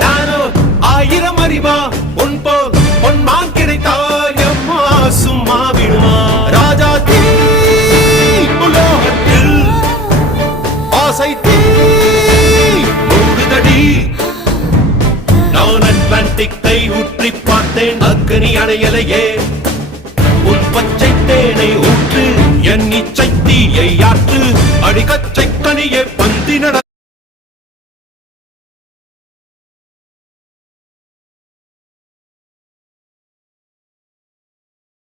நானோ 1000 அறிவா உன் போல் பொன்மான் கிடைத்தாயம்மா சும்மா விடுமா ராஜா தீ உலோகத்தில் ஆசை தீ மூடுதடி நான் அட்லாண்டிக்கை ஊற்றி பார்த்தேன் அக்னி அணையலையே உன் பச்சை தேனை ஊற்று என் இச்சை தீயை ஆற்று அடிகச்சை கனியே பந்தி நட